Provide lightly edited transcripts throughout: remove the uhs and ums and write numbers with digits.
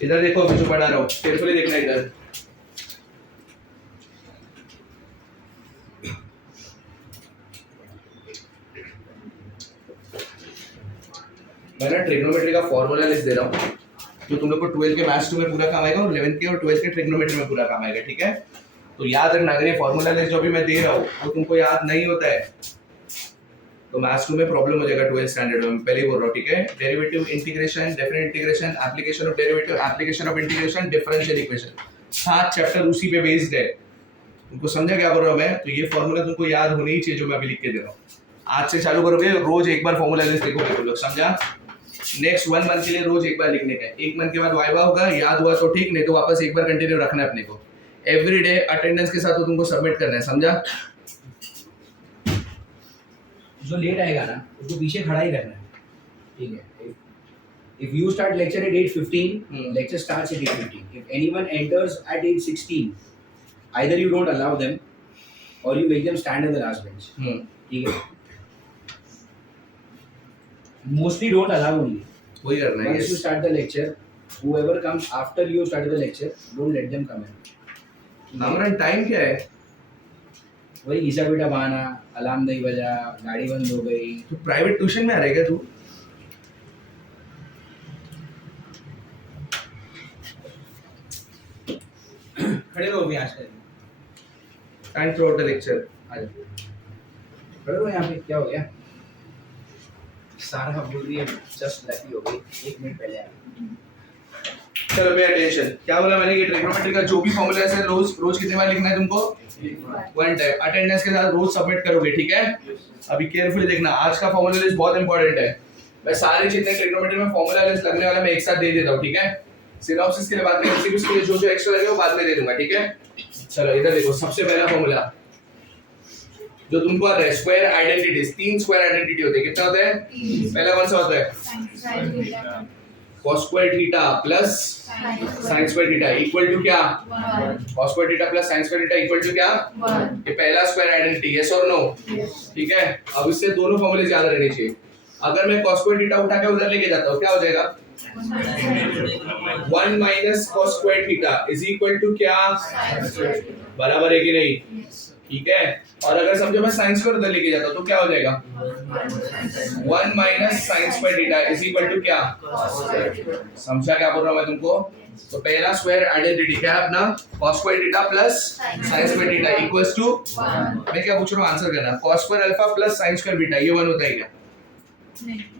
इधर देखो अभी जो पढ़ा रहा हूँ, केयरफुली देखना इधर। मैं ना ट्रिग्नोमेट्री का फॉर्मूला लिस्ट दे रहा हूँ, जो तुम लोग को 12 के मैथ्स 2 में पूरा काम आएगा और 11 के और 12 के ट्रिग्नोमेट्री में पूरा काम आएगा, ठीक है? तो याद रखना, अगर ये फॉर्मूला लिस्ट जो भी मैं दे रहा हूँ वो तुमको याद नहीं होता है तो मैथ्स 2 में प्रॉब्लम हो जाएगा 12 स्टैंडर्ड में, पहले ही बोल रहा हूँ, ठीक है? Derivative, integration, definite integration, application of derivative, application of integration, differential equation, 7 chapter उसी पे बेस्ड है। तुमको समझा क्या कर रहा हूँ मैं? तो ये फॉर्मूला तुमको याद होने ही चाहिए जो मैं अभी लिख के दे रहा हूँ। आज से चालू करोगे, रोज एक बार फॉर्मूला लिस्ट देखोगे तुम लोग, समझा? नेक्स्ट 1 मंथ के लिए रोज एक बार लिखने का है। 1 मंथ के बाद वाइवा होगा, याद हुआ तो ठीक, नहीं तो वापस एक बार कंटिन्यू रखना है अपने को। एवरी डे अटेंडेंस के साथ तो तुमको सबमिट करना है, समझा? जो लेट आएगा ना उसको पीछे खड़ा ही करना है, ठीक है? If you start lecture at 8:15, lecture starts at 8:15. If anyone enters at 8:16, either you don't allow them or you make them stand at the last bench. ठीक है? Mostly don't allow only. वही करना है। Once you start the lecture, whoever comes after you started the lecture, don't let them come in. हमारा time क्या है? वही घिसा पिटा बहाना, अलार्म नहीं बजा, गाड़ी बंद हो गई। तो प्राइवेट ट्यूशन में आ रहेगा तू? खड़े रहो भी आज तक। Time through out the lecture. खड़े रहो यहाँ पे, क्या हो गया? सारा बोल रही है जस्ट लकी हो गई, 1 मिनट पहले आ गई। चलो पे अटेंशन, क्या बोला मैंने? ये ट्रिग्नोमेट्री का जो भी फॉर्मूला है रोज रोज कितने बार लिखना है तुमको? 1 टाइम। अटेंडेंस के साथ रोज सबमिट करोगे, ठीक है? अभी केयरफुली देखना, आज का फॉर्मूला लिस्ट बहुत इंपॉर्टेंट है। मैं सारे जितने ट्रिग्नोमेट्री में फॉर्मूला लिस्ट लगने वाला मैं एक साथ दे देता हूँ, ठीक है? सिनॉप्सिस के लिए बाद में, एमसीक्यूज के लिए जो जो एक्स्ट्रा लगे वो बाद में दे दूंगा, ठीक है? चलो इधर देखो, सबसे पहला फॉर्मूला जो तुमको आता है, स्क्वायर आइडेंटिटीज। 3 स्क्वायर आइडेंटिटी होते हैं, कितना होता है? पहला कौन सा होता है? cos square theta plus sin square theta equal to क्या? cos square theta plus sin square theta equal to क्या? ये पहला स्क्वायर आइडेंटिटी, यस और नो? ठीक है? अब इससे दोनों फॉर्मूले याद रहने चाहिए। अगर मैं cos स्क्वायर थीटा उठा के उधर लेके जाता हूँ, क्या हो जाएगा? 1 minus cos square theta is equal to क्या? बराबर है कि नहीं? ठीक है? और अगर समझो मैं sin स्क्वायर उधर लेके जाता हूँ तो क्या हो जाएगा? 1 minus sin square theta is equal to क्या? समझा क्या बोल रहा हूँ मैं तुमको? तो पहला स्क्वायर आइडेंटिटी क्या है अपना? cos square theta plus sin square theta equals to, मैं क्या पूछ रहा हूँ आंसर करना, cos square alpha plus sin square beta, ये 1 होता है क्या?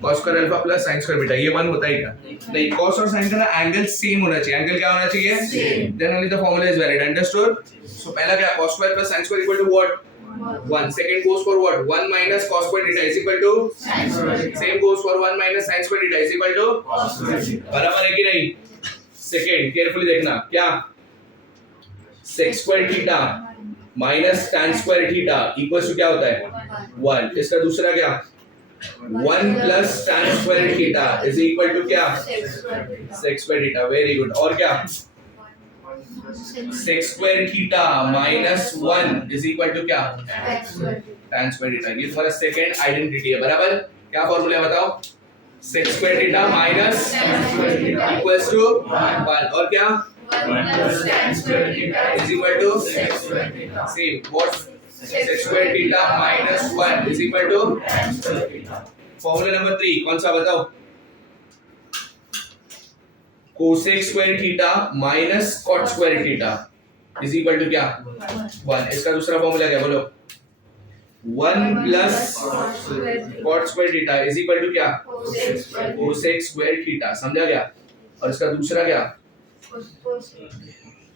cos square alpha plus sin square beta, ये 1 होता है क्या? नहीं, cos और sin का ना एंगल सेम होना चाहिए। एंगल क्या होना चाहिए? Then only the formula is valid, understood? So पहला क्या? cos square plus sin square equal to what? 1. Second goes for what? 1 minus cos square theta is equal to sin square theta. Same goes for 1 minus sin square theta is equal to cos square theta. बराबर है कि नहीं? Second carefully देखना, क्या? sec square theta minus tan square theta equals to क्या होता है? 1. इसका दूसरा क्या? 1 plus tan square theta is equal to क्या? sec square theta. Very good. और क्या? sec square theta minus 1 is equal to क्या? tan square theta. ये तुम्हारा सेकंड आइडेंटिटी है, बराबर? क्या फॉर्मूला है बताओ? sec square theta minus equals to 1 और क्या? 1 plus tan square theta is equal to same. What? sec square theta minus 1 is equal to tan square theta. Formula number 3 कौन सा बताओ? cosec square theta minus cot square theta is equal to क्या? 1. इसका दूसरा formula क्या बोलो? 1 plus cot square theta is equal to क्या? cosec square theta. समझा क्या? और इसका दूसरा क्या?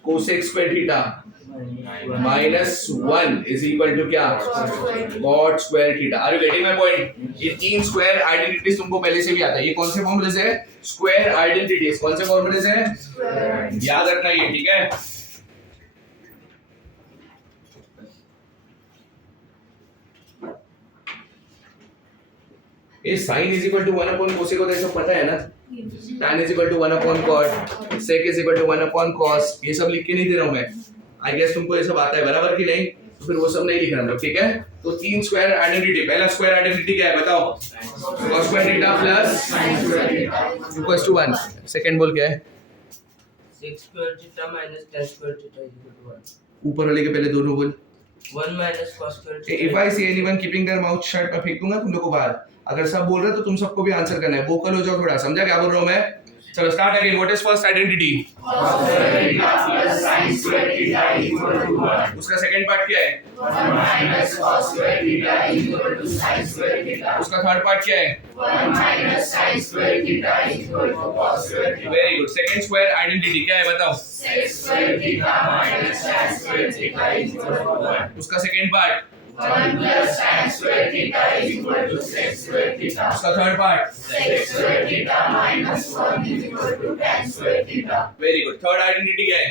cosec square theta minus 1 is equal to क्या? cot square theta. Are you getting my point? ये 3 स्क्वायर आइडेंटिटीज तुमको पहले से भी आता है। ये कौन से फॉर्मूले है? Square identities. कौन से फॉर्मूले है? याद रखना ये, ठीक है? ये sin is equal to 1 upon cosec होता है, सब पता है ना? tan is equal to 1 upon cot, sec is equal to 1 upon cos, ये सब लिख के नहीं दे रहा हूँ मैं। आई गेस तुमको ये सब आता है, बराबर कि नहीं? तो फिर वो सब नहीं लिखना हम लोग, ठीक है? तो 3 स्क्वायर आइडेंटिटी। पहला स्क्वायर आइडेंटिटी क्या है बताओ? cos square theta plus sin square theta equals to 1। Second बोल क्या है? sec square theta minus tan square theta is equal to 1. ऊपर वाले के पहले दोनों बोल 1 minus cos square theta. If I see anyone keeping their mouth shut, मैं फेंक दूंगा तुम लोग को बाहर। अगर सब बोल रहे हो तो तुम सबको भी आंसर करना है, वोकल हो जाओ थोड़ा, समझा क्या बोल रहा हूं मैं? चलो start again. What is first identity? उसका सेकंड पार्ट क्या है? उसका थर्ड पार्ट क्या है? Very good. Second square identity क्या है बताओ? उसका सेकंड पार्ट? उसका third part? Very good. Third identity क्या है?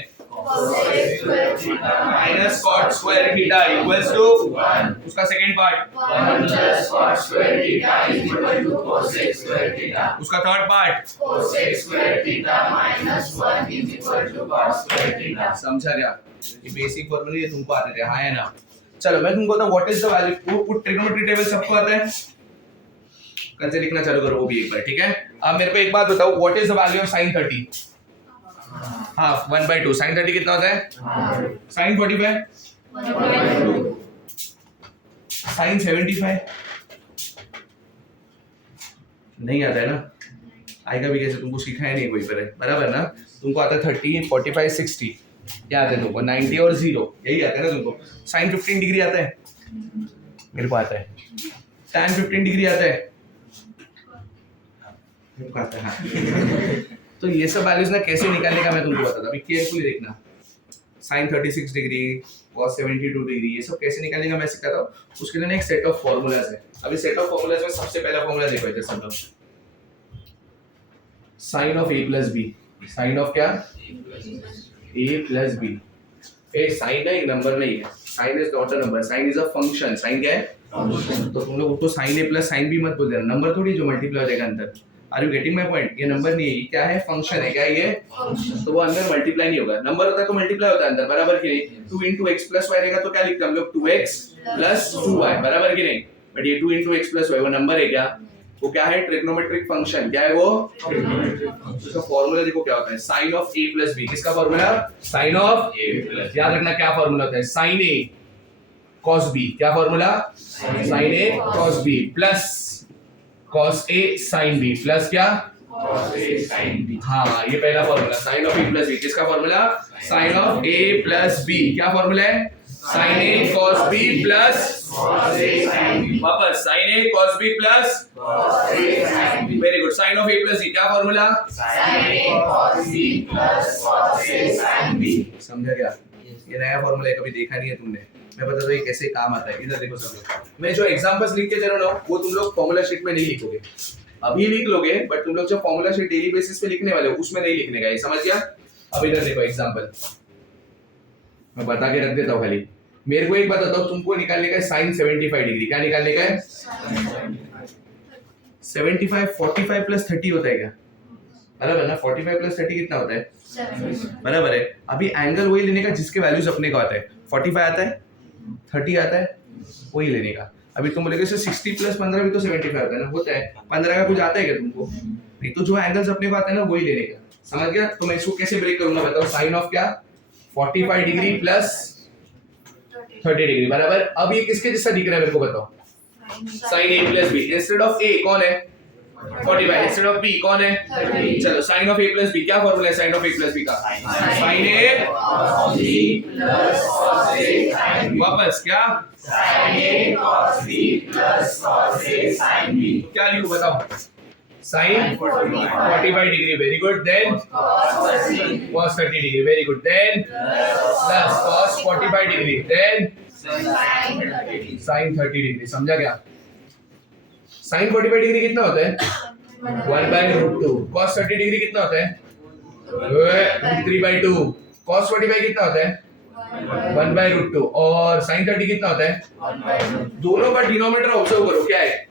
Minus cot square theta equals to उसका सेकंड पार्ट? उसका थर्ड पार्ट? समझा क्या? ये बेसिक फॉर्मूला ये तुमको आते थे, हाँ है ना? चलो मैं तुमको बताऊं व्हाट इज द वैल्यू। वो ट्रिग्नोमेट्री टेबल सबको आता है, कल से लिखना चालू करो वो भी एक बार, ठीक है? अब मेरे को एक बात बताओ, what is the value of sin 30? हाँ 1/2। sin 30 कितना होता है? sin 45? sin 75? नहीं आता है ना? आएगा भी कैसे? तुमको सिखाया नहीं कोई पर, बराबर ना? तुमको आता है 30, 45, 60 क्या आता है तुमको? 90 और 0 यही आता है ना तुमको? sin 15 डिग्री आता है? मेरे को आता है। tan 15 डिग्री आता है? मेरे को आता है हाँ। तो ये सब वैल्यूज ना कैसे निकालने का मैं तुमको बताता हूँ, अभी केयरफुली देखना। sin 36 डिग्री, cos 72 डिग्री, ये सब कैसे निकालने का मैं सिखाता हूँ। उसके लिए ना एक सेट ऑफ फॉर्मूलाज है। अभी सेट ऑफ फॉर्मूलाज में सबसे पहला फॉर्मूला देखो इधर सब लोग। sin of a plus b. sin of क्या? a plus b. ए साइन ना एक नंबर नहीं है, sine is not a number, sine is a function. Sine क्या है? तो तुम लोग तो sine a plus sine b मत बोल देना, नंबर थोड़ी जो मल्टीप्लाई हो जाएगा अंदर। Are you getting my point? ये नंबर नहीं है, ये क्या है? फंक्शन है। क्या ये? तो वो अंदर मल्टीप्लाई नहीं होगा। नंबर होता है तो मल्टीप्लाई होता है अंदर, बराबर कि नहीं? 2 into x plus y रहेगा तो क्या लिखते हैं हम लोग? 2x plus 2y, बराबर कि नहीं? बट ये 2 into x plus y वो नंबर है क्या? वो क्या है? Trigonometric function. क्या है वो? उसका फॉर्मूला देखो क्या होता है, sin of a plus b। किसका formula? sin of a plus, याद रखना क्या फॉर्मूला होता है? sin a cos b। क्या formula? sin a cos b plus cos a sin b plus क्या? cos a sin b। हाँ ये पहला formula sin of a plus b। किसका formula? sin of a plus b। क्या formula है? sin a cos b plus cos a sin b। वापस sin a cos b plus cos a sin b। Very good. sin of a plus b क्या formula? sin a cos b plus cos a sin b। समझा क्या? ये नया formula है, कभी देखा नहीं है तुमने। मैं बता दूं ये कैसे काम आता है। इधर देखो सब लोग, मैं जो एग्जांपल्स लिख के दे रहा हूं वो तुम लोग फॉर्मूला शीट में नहीं लिखोगे, अभी लिख लोगे, बट तुम लोग जो फॉर्मूला शीट डेली बेसिस पे लिखने वाले हो उसमें नहीं लिखने का, ये समझ गया? अब इधर देखो एग्जांपल मैं बता के रख देता हूं। खाली मेरे को एक बात बताओ, तुमको निकालने का है sin 75 डिग्री। क्या निकालने का है? 75 45 प्लस 30 होता है क्या? बराबर ना? 45 प्लस 30 कितना होता है? बराबर है। अभी एंगल वही लेने का जिसके वैल्यूज अपने को आता है। 45 आता है, 30 आता है, वही लेने का। अभी तुम बोलेगे सर 60 प्लस 15 भी तो 75 आता है ना? होता है। 15 का कुछ आता है क्या तुमको? नहीं। तो जो एंगल्स अपने को आता है ना वही लेने का, समझ गया? तो मैं इसको कैसे ब्रेक करूंगा बताओ? साइन ऑफ क्या? 45 डिग्री प्लस 30 डिग्री, बराबर। अब ये किसके जैसा दिख रहा है मेरे को बताओ? Sine a plus b। Instead of a कौन है? 45। इंस्टेड ऑफ b कौन है? 30। चलो sine of a plus b क्या फॉर्मूला है sine of a plus b का? Sine a cos b plus cos a sin b। वापस क्या? Sine a cos b plus cos a sin b। क्या लिखूं बताओ? Sine 45 degree, very good. Then cos 30 degree, very good. Then plus cos 45 degree, then sine 30 degree. समझा क्या? Sign 45 degree कितना होता है? 1/√2। cos 30 डिग्री कितना होता है? 3/2। cos 45 कितना होता है? 1/√2। और साइन 30 कितना होता है? दोनों का डिनोमिनेटर ऑब्जर्व करो, क्या है?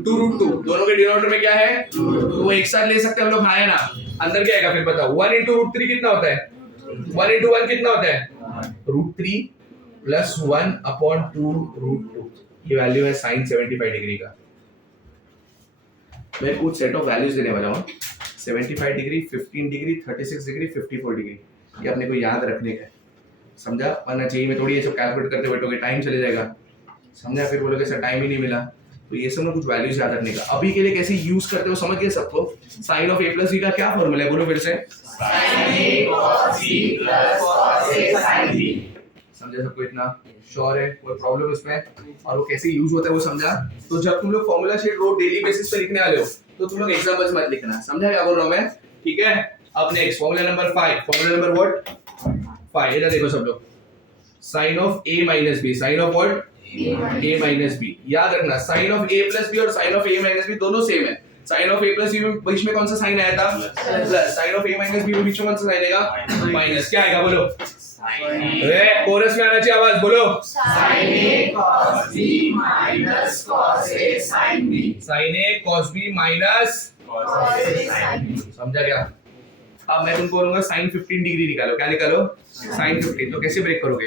2√2। दोनों के डिनोमिनेटर में क्या है? तो वो एक साथ ले सकते हैं हम लोग, हाँ है ना? अंदर क्या आएगा फिर बताओ? 1 into √3 कितना होता है? 1 into 1 कितना होता है? √3 प्लस 1 अपॉन 2√2। ये वैल्यू है साइन 75 डिग्री का। मैं कुछ सेट ऑफ वैल्यूज देने वाला हूँ। 75 डिग्री, 15 डिग्री, 36 डिग्री, 54 डिग्री, ये अपने को याद रखने का है, समझा? वरना चाहिए में थोड़ी ये सब कैलकुलेट करते बैठोगे, टाइम चले जाएगा, समझा? फिर बोलोगे सर टाइम ही नहीं मिला। तो ये सब में कुछ वैल्यूज याद रखने का। अभी के लिए कैसे यूज करते हो समझ गए सबको? Sine of a plus b का क्या फॉर्मूला है, बोलो फिर से। समझा सबको? इतना श्योर है? कोई प्रॉब्लम इसमें? और वो कैसे यूज होता है वो समझा? तो जब तुम लोग फॉर्मूला शीट रो डेली बेसिस पे लिखने वाले हो तो तुम लोग एग्जांपल्स मत लिखना, समझा क्या बोल रहा हूं मैं? ठीक है। अब next formula number 5, formula number what 5, इधर देखो सब लोग। Sine of a minus b, sine of what a minus b। याद रखना sine of a plus b और sine of a minus b दोनों सेम है। Sine of a plus b में बीच में कौन सा साइन आया था? Plus. Sine of a minus b में बीच में कौन सा साइन आएगा? माइनस। क्या आएगा बोलो? अरे कोरस में आना चाहिए आवाज, बोलो। sin a cos b minus cos a sin b। Sine a cos b minus cos a sin b। समझा क्या? अब मैं तुमको बोलूंगा साइन 15 डिग्री निकालो, क्या निकालो? साइन 15। तो कैसे ब्रेक करोगे?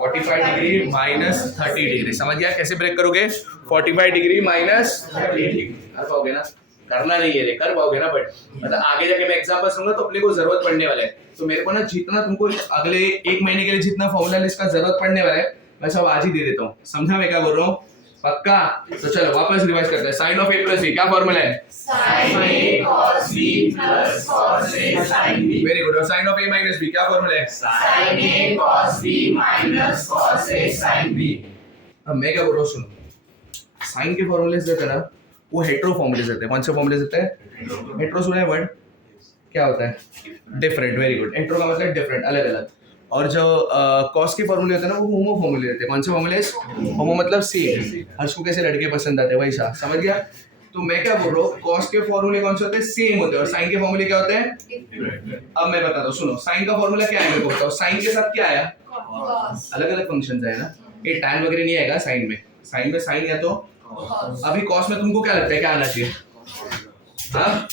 45 डिग्री माइनस 30 डिग्री। समझ गया कैसे ब्रेक करोगे? 45 डिग्री माइनस 30 डिग्री। कर पाओगे ना? करना नहीं है रे, कर पाओगे ना? बट मतलब आगे जाके मैं एग्जांपल दूंगा तो अपने को जरूरत पड़ने वाला है। तो मेरे को ना जितना तुमको अगले 1 महीने के लिए जितना फॉर्मूला लिस्ट का जरूरत पड़ने वाला है मैं सब आज ही दे देता हूँ। समझा मैं क्या बोल रहा हूँ? पक्का? तो चलो वापस रिवाइज करते हैं। Sine of a plus b क्या फॉर्मूला है? sin a cos b plus cos a sin b। Very good. और sine of a minus b क्या फॉर्मूला है? sin a cos b minus cos a sin b। अब मैं क्या बोल रहा हूँ सुनो, साइन के फॉर्मूले देते हैं ना वो हेट्रो फॉर्मूले देते हैं। कौन से फॉर्मूले देते हैं? हेट्रो सुना है वर्ड? क्या होता है? डिफरेंट। Very good. हेट्रो का मतलब डिफरेंट, अलग अलग। और जो कॉस के फॉर्मूले होते हैं ना वो होमो फॉर्मूले देते हैं। कौन से फॉर्मूले? होमो मतलब सेम। हर्ष को कैसे लड़के पसंद आते हैं वैसा, समझ गया? तो मैं क्या बोल रहा हूँ, कॉस के फॉर्मूले कौन से होते हैं? सेम होते हैं। और साइन के फॉर्मूले क्या होते हैं? अब मैं बताता हूँ सुनो, साइन का फॉर्मूला क्या है मेरे को बताओ। साइन के साथ क्या आया? अलग अलग फंक्शन है ना, ये टैन वगैरह नहीं आएगा साइन में। साइन में साइन या तो अभी कॉस में तुमको क्या लगता है क्या आना चाहिए? हाँ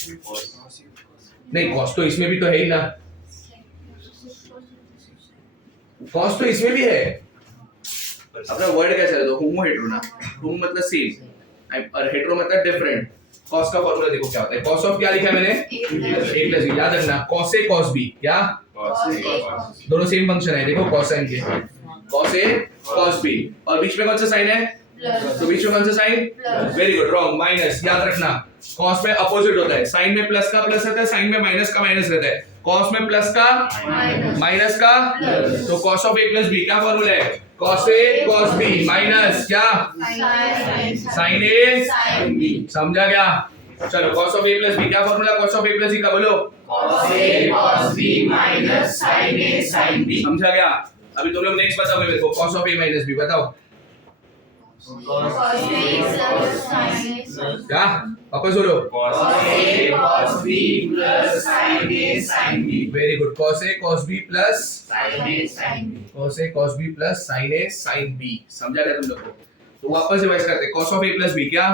नहीं, कॉस तो इसमें भी तो है ही ना, कॉस तो इसमें भी है। अपना वर्ड क्या चले तो होमो हेट्रो ना, होमो मतलब सेम और हेट्रो मतलब डिफरेंट। कॉस का फॉर्मूला देखो क्या होता है। कॉस ऑफ क्या लिखा है मैंने? a plus b। याद रखना कॉस a कॉस b क्या दोनों सेम फंक्शन है। देखो कॉस साइन के कॉस a कॉस b और बीच में कौन सा साइन है? तो बीच में कौन सा sign? Very good. Wrong, minus. याद रखना कॉस में अपोजिट होता है। साइन में प्लस का प्लस रहता है, साइन में माइनस का माइनस रहता है। कॉस में प्लस का माइनस का, तो cos of a plus b क्या फॉर्मूला है? Cos a cos b minus क्या? Sine a sin b। समझा क्या? चलो cos of a plus b क्या formula? Cos of a plus b का बोलो। cos a cos b minus sin a sin b। समझा क्या? अभी तुम लोग नेक्स्ट बताओगे मेरे को। Cos of a minus b बताओ cos a plus sin a। क्या? वापस बोलो। cos a cos b plus sin a sin b। Very good. cos a cos b plus sin a sin b। cos a cos b plus sin a sin b। समझा क्या तुम लोग को? तो वापस रिवाइज करते हैं। cos of a plus b क्या?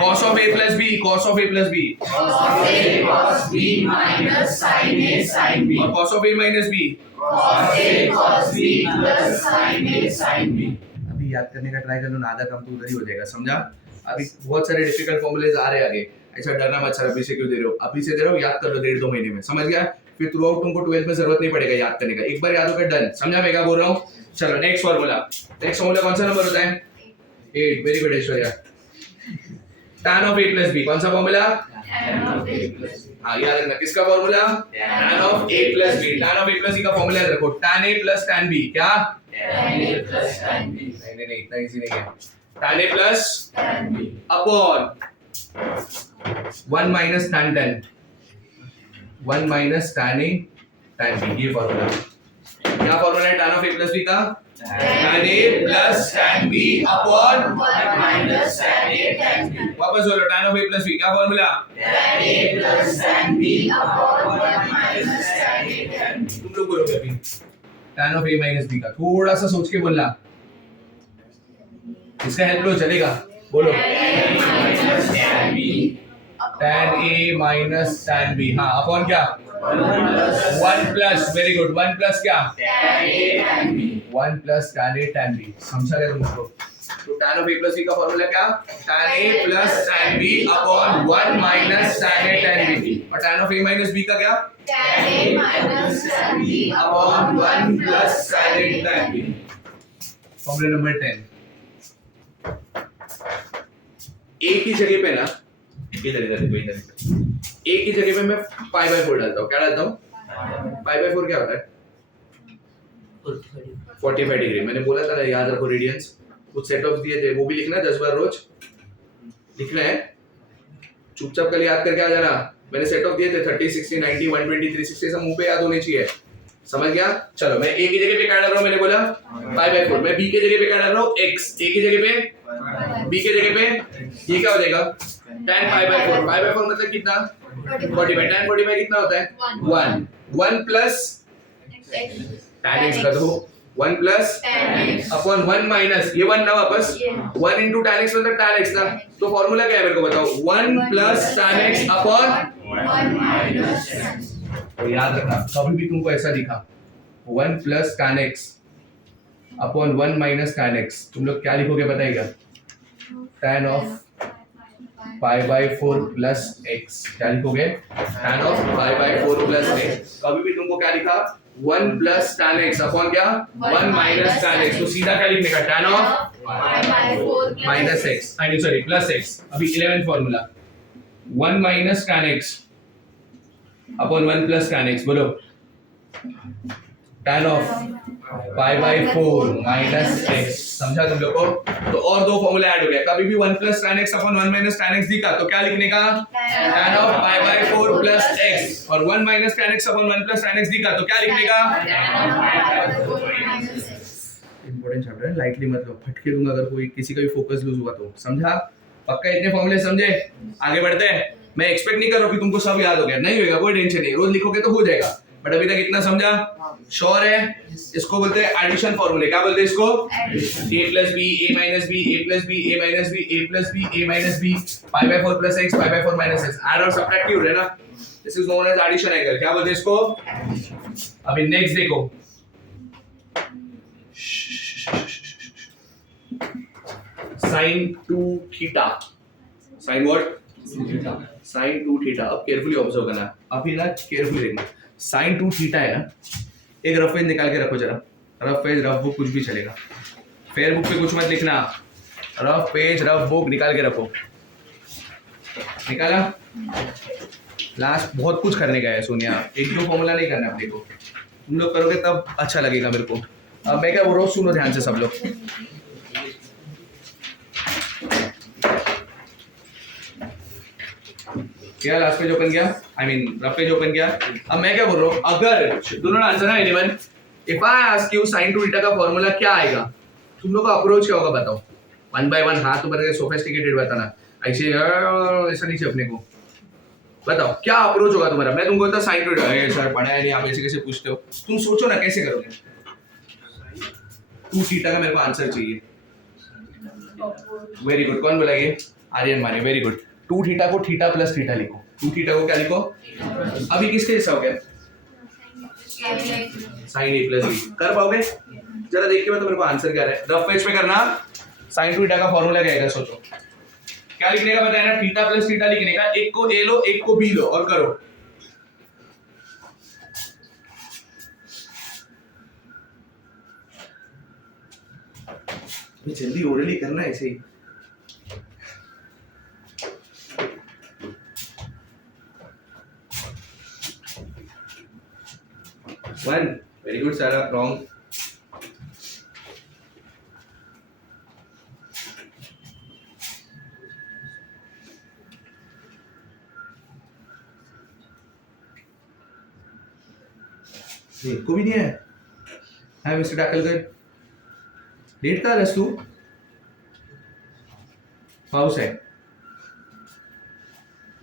cos of a plus b, cos of a plus b cos a cos b minus sin a sin b। और cos of a minus b। cos a cos b plus sin a sin b। अभी याद करने का try कर लो ना, आधा काम तो उधर ही हो जाएगा। समझा? अभी बहुत सारे डिफिकल्ट फॉर्मूलेज आ रहे हैं आगे। ऐसा डरना मत सर अभी से क्यों दे रहे हो, अभी से दे रहे हो, याद कर लो 1.5-2 महीने में। समझ गया? फिर थ्रू आउट तुमको 12th में जरूरत नहीं पड़ेगा याद करने का, एक बार याद होकर डन। समझा मैं क्या बोल रहा हूँ? चलो नेक्स्ट फॉर्मूला। नेक्स्ट फॉर्मूला कौन सा नंबर होता है? 8। Very good Aishwarya. tan of a plus b कौन सा फॉर्मूला? हाँ याद रखना किसका formula? tan of a plus b। tan of a plus b का फॉर्मूला याद रखो, tan a plus tan b क्या? tan a plus tan b। नहीं इतना इजी नहीं है। tan a plus tan b upon 1 minus tan 10, 1 minus tan a tan b। ये formula क्या फॉर्मूला है tan of a plus b का? tan a plus tan b upon 1 minus tan a tan b। वापस बोलो tan of a plus b क्या formula? tan a plus tan b upon 1 minus tan a tan b। तुम लोग बोलोगे अभी tan of a minus b का थोड़ा सा सोच के बोलना, इसका हेल्प लो चलेगा। बोलो tan a minus tan b। हाँ अपॉन क्या? 1 प्लस, वेरी गुड, 1 प्लस क्या? tan a tan b। 1 plus tan a tan b। समझा क्या तुम उसको? तो tan of a plus b का फॉर्मूला क्या, tan a plus tan b upon 1 minus tan a tan b, और tan of a minus b का क्या, tan A minus tan B upon 1 plus tan a tan b। Formula number 10। a की जगह पे ना, इधर इधर इधर a की जगह पे मैं पाई बाय 4 डालता हूँ। क्या डालता हूँ, पाई बाय 4 क्या होता है, 45 डिग्री। मैंने बोला था ना याद रखो रेडियंस, कुछ सेट ऑफ दिए थे वो भी लिखना 10 बार रोज लिखना है, चुपचाप कल याद करके आ जाना। मैंने सेट ऑफ दिए थे 30 60 90 120 360 सब मुंह पे याद होने चाहिए, समझ गया। चलो मैं a की जगह पे क्या डाल रहा हूँ, मैंने बोला पाई बाय 4। मैं b की जगह पे क्या डाल रहा हूँ, x, a की जगह पे b की जगह पे ये क्या हो जाएगा, tan pi by 4। Pi by 4 मतलब कितना, 45। tan 45 कितना होता है 1 1 प्लस tan x का, तो 1 प्लस अपॉन 1 माइनस ये 1 ना वापस 1 into tan x मतलब tan x ना, तो फॉर्मूला क्या है मेरे को बताओ, 1 plus tan x upon 1 minus tan। तो याद रखना कभी भी तुमको ऐसा दिखा 1 plus tan x upon 1 minus tan x, तुम लोग क्या लिखोगे बताइएगा, tan of pi by 4 plus x, क्या लिखोगे, tan of pi by 4 plus x। कभी भी तुमको क्या लिखा 1 प्लस tan x अपॉन क्या 1 माइनस tan x, तो सीधा क्या लिखने का, tan of minus x, I mean sorry plus x। अभी 11th formula 1 minus tan x upon 1 plus tan x, बोलो tan of pi by 4 minus x, समझा तुम लोग को। तो और दो फॉर्मूला ऐड हो गया, कभी भी 1 plus tan x upon 1 minus tan x दिखा तो क्या लिखने का, tan of pi by 4 plus x, और 1 minus tan x upon 1 plus tan x दिखा तो क्या लिखने का, इंपॉर्टेंट चैप्टर है, लाइटली मतलब फटके दूंगा अगर कोई किसी का भी फोकस लूज हुआ तो, समझा। पक्का इतने फॉर्मूले समझे, आगे बढ़ते हैं। मैं एक्सपेक्ट नहीं कर रहा हूं कि तुमको सब याद हो गया, नहीं होगा कोई टेंशन नहीं, रोज लिखोगे तो हो जाएगा, बट अभी तक इतना समझा, श्योर है। इसको बोलते हैं एडिशन फॉर्मूले, क्या बोलते हैं इसको, a plus b a minus b a plus b a minus b a plus b a minus b pi by 4 plus x pi by 4 minus x, add और सब्ट्रैक्ट हो रहा है ना, this is known as addition angle, क्या बोलते हैं इसको। अभी नेक्स्ट देखो, sin 2 theta, sin what, sin 2 theta. अब केयरफुली ऑब्जर्व करना, अभी ना केयरफुली देखना, sin 2 थीटा है ना, एक रफ पेज निकाल के रखो जरा, रफ पेज रफ बुक कुछ भी चलेगा, फेयर बुक पे कुछ मत लिखना, रफ पेज रफ बुक निकाल के रखो। निकाला, लास्ट बहुत कुछ करने का है सोनिया, एक दो फॉर्मूला नहीं करना अपने को, तुम लोग करोगे तब अच्छा लगेगा मेरे को। अब मैं क्या बोल रहा हूँ सुनो ध्यान से सब लोग, क्या लास्ट पेज ओपन किया, I mean rough page open किया। अब मैं क्या बोल रहा हूँ, अगर दोनों आंसर है anyone, if I ask you sin 2 theta का फॉर्मूला क्या आएगा, तुम लोग का अप्रोच क्या होगा बताओ, 1 बाय 1 हाथ ऊपर करके सोफिस्टिकेटेड बताना, ऐसे ऐसा नहीं चाहिए अपने को, बताओ क्या अप्रोच होगा तुम्हारा। मैं तुमको बोलता sin 2 थीटा, सर पढ़ा है नहीं आप ऐसे कैसे पूछते हो, तुम सोचो ना कैसे करोगे, 2 थीटा का मेरे को आंसर चाहिए। वेरी गुड, कौन बोला ये, आर्यन माने, वेरी गुड। 2 थीटा को थीटा प्लस थीटा लिखो, 2 थीटा को क्या लिखो, अभी किसके जैसा हो गया, sin a प्लस b, कर पाओगे जरा देख के, मैं तो मेरे को आंसर क्या है, रफ पेज पे करना, sin 2 थीटा का फॉर्मूला क्या है सोचो, क्या लिखने का बताया ना, थीटा प्लस थीटा लिखने का, एक को a लो एक को b लो और करो। जल्दी ओरली करना ऐसे ही, वन, वेरी गुड सारा, रॉन्ग, को भी नहीं है, हाँ मिस्टर टाकलकर, डेट का रस तू पाउस है,